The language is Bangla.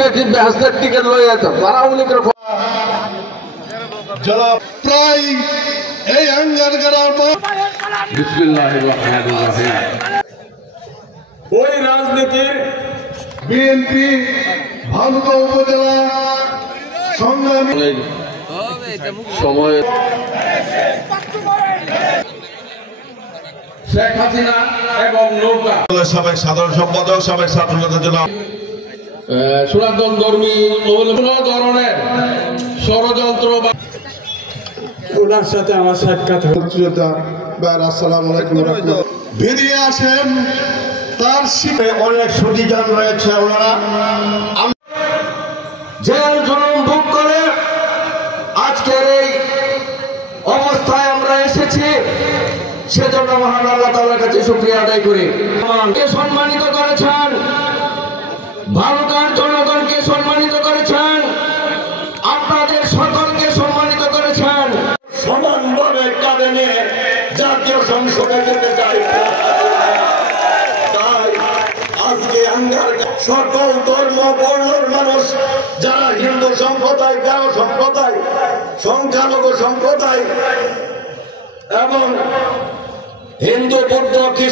বেহেস্তের টিকিট লয়ে যেত তারা উনি প্রায় এই আঙ্গার করার পর বিসমিল্লাহির রহমানির রহিম ওই রাজনীতির বিএনপি ভালুকা উপজেলা সংগ্রামী সময় শেখ হাসিনা এবং নৌকা সাবেক সাধারণ সম্পাদক সাবেক ছাত্রনেতা জেলা সনাতন ধর্মী কোনো ধরনের ষড়যন্ত্র বা ওনার সাথে আমার সাক্ষাৎ আসসালামু আলাইকুম বেরিয়ে আসেন তার শিখে অনেক সুদীজন রয়েছে ওনারা জেল জুলুম ভোগ করে আজকের এই অবস্থায় আমরা এসেছি সেজন্য মহান আল্লাহ তাআলার কাছে শুকরিয়া আদায় করি কে সম্মানিত করেছেন ভারতের জনগণকে সম্মানিত করেছেন আপনাদের সকলকে সম্মানিত করেছেন সমানভাবে কাঁধে নিয়ে জাতীয় সংসদে যেতে চাই তাই আজকে আঙ্গার সকল ধর্ম বর্ণের মানুষ যারা হিন্দু সম্প্রদায় গারো সম্প্রদায় সংখ্যালঘু সম্প্রদায় এবং হিন্দু বৌদ্ধ খ্রিস্টান